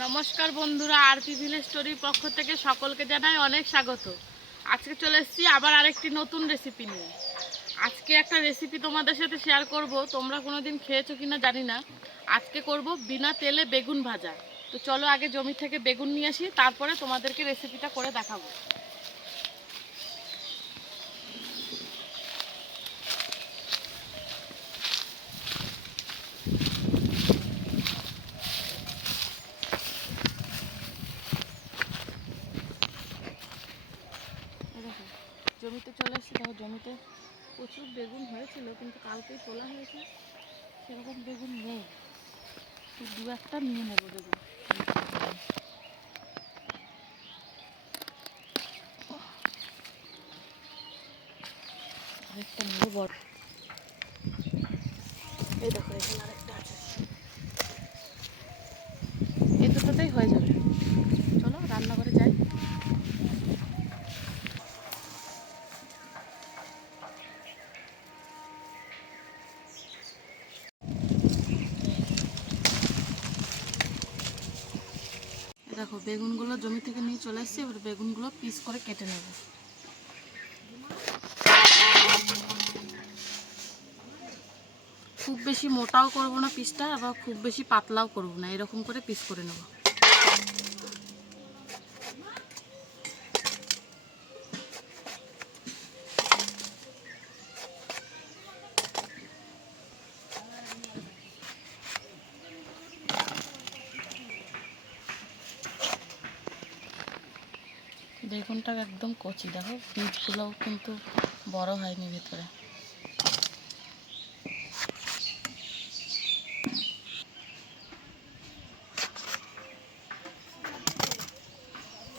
নমস্কার বন্ধুরা, RP village স্টোরির পক্ষ থেকে সকলকে জানাই অনেক স্বাগত। আজকে চলে এসেছি আবার আরেকটি নতুন রেসিপি নিয়ে। আজকে একটা রেসিপি তোমাদের সাথে শেয়ার করব, তোমরা কোনোদিন খেয়েছো কিনা জানি না। আজকে করব বিনা তেলে বেগুন ভাজা। তো চলো আগে জমি থেকে বেগুন নিয়ে আসি, তারপরে তোমাদেরকে রেসিপিটা করে দেখাবো। দেখো জমিতে চলে এসেছি। দেখো জমিতে প্রচুর বেগুন হয়েছিল, কিন্তু কালকেই তোলা হয়েছে, সেরকম বেগুন নেই। দু একটা নিয়ে নেবো বেগুন। আরেকটা নেবো বড়। এই দেখো এখানে আরেকটা আছে। এই দুটোতেই হয়ে যাবে। চলো রান্নাঘরে যাই। দেখো বেগুনগুলো জমি থেকে নিয়ে চলে এসেছি, এবার বেগুনগুলো পিস করে কেটে নেব। খুব বেশি মোটাও করব না পিসটা, আবার খুব বেশি পাতলাও করব না, এরকম করে পিস করে নেব। বেগুনটা একদম কচি, দেখো বীজগুলোও কিন্তু বড় হয়নি ভেতরে।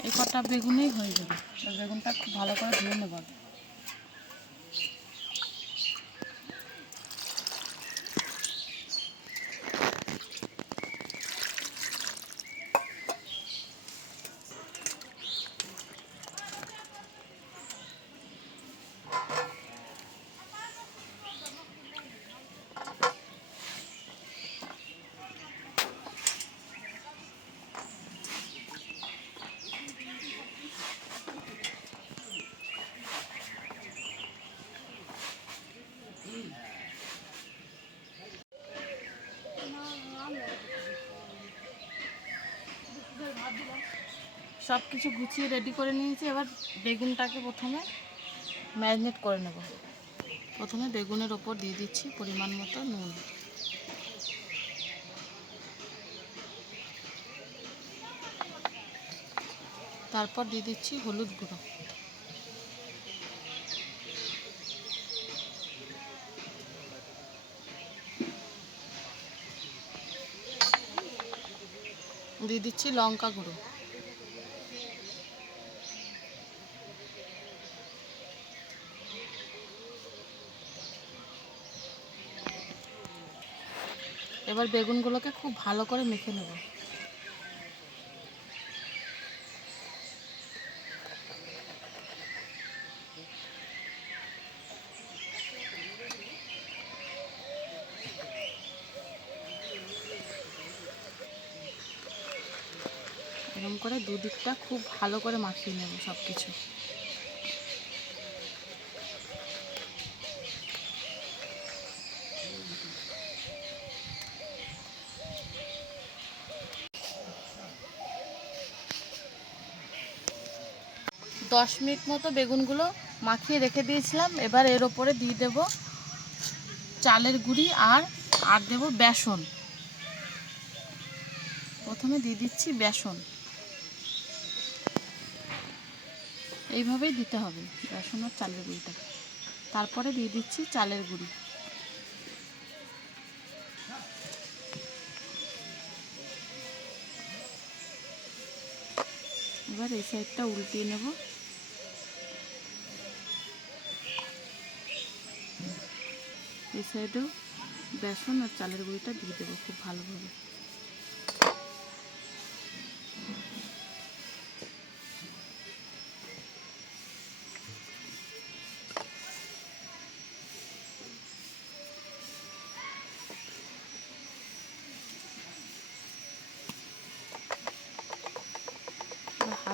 এই কটা বেগুনেই হয়ে যাবে। বেগুনটা খুব ভালো করে ধুয়ে নেব। সব কিছু গুছিয়ে রেডি করে নিয়েছি। এবার বেগুনটাকে প্রথমে ম্যারিনেট করে নেব। প্রথমে বেগুনের ওপর দিয়ে দিচ্ছি পরিমাণ মতো নুন, তারপর দিয়ে দিচ্ছি হলুদ গুঁড়ো, দিয়ে দিচ্ছি লঙ্কা গুঁড়ো, এবার বেগুনগুলোকে খুব ভালো করে মেখে নেব। এরকম করে দুদিকটা খুব ভালো করে মাখিয়ে নেব সব কিছু। দশ মিনিট মতো বেগুনগুলো মাখিয়ে রেখে দিয়েছিলাম। এবার এর ওপরে দিয়ে দেব চালের গুঁড়ি আর দেব বেসন। প্রথমে দিয়ে দিচ্ছি বেসন, এইভাবেই দিতে হবে বেসন আর চালের গুঁড়িটা। তারপরে দিয়ে দিচ্ছি চালের গুঁড়ি। এবার এই সাইডটা উল্টিয়ে নেব। এই সাইডেও বেসন আর চালের গুঁড়িটা দিয়ে দেবো খুব ভালোভাবে।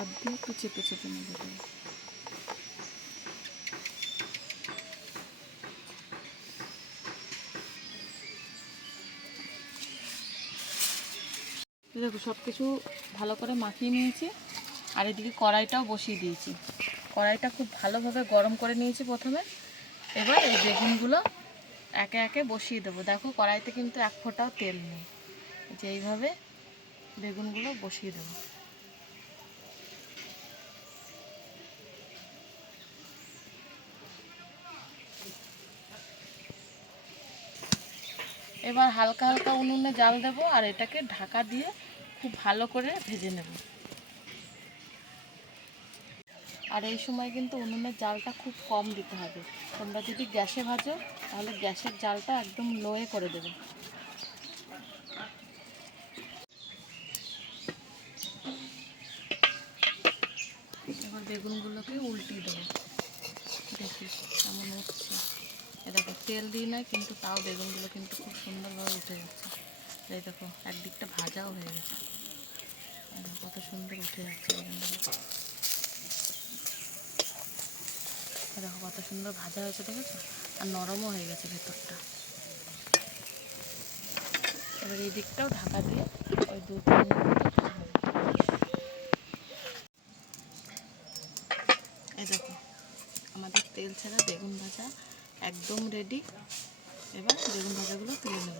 হাত দিয়ে একটু চেপে চেপে নেবে। দেখো সব কিছু ভালো করে মাখিয়ে নিয়েছি, আর এদিকে কড়াইটাও বসিয়ে দিয়েছি। কড়াইটা খুব ভালোভাবে গরম করে নিয়েছি প্রথমে। এবার এই বেগুনগুলো একে একে বসিয়ে দেবো। দেখো কড়াইতে কিন্তু এক ফোঁটাও তেল নেই। যে এইভাবে বেগুনগুলো বসিয়ে দেবো। এবার হালকা হালকা উনুনে জাল দেবো, আর এটাকে ঢাকা দিয়ে খুব ভালো করে ভেজে নেব। আর এই সময় কিন্তু উনুনের জালটা খুব কম দিতে হবে। তোমরা যদি গ্যাসে ভাজো তাহলে গ্যাসের জালটা একদম লোয়ে করে দেবে। এবার বেগুনগুলোকে উল্টিয়ে দেবো। দেখি কেমন উঠছে। এই দেখো তেল দিই না, কিন্তু তাও বেগুনগুলো কিন্তু খুব সুন্দরভাবে উঠে যাচ্ছে। এই দেখো একদিকটা ভাজাও হয়ে গেছে। কত সুন্দর উঠে যাচ্ছে বেগুনগুলো। দেখো কত সুন্দর ভাজা হয়েছে, দেখেছো? আর নরমও হয়ে গেছে ভেতরটা। এবার এই দিকটাও ঢাকা দিয়ে ওই 2-3 মিনিট। এই দেখো আমাদের তেল ছাড়া বেগুন ভাজা একদম রেডি। এবার বেগুন ভাজাগুলো তুলে নেব।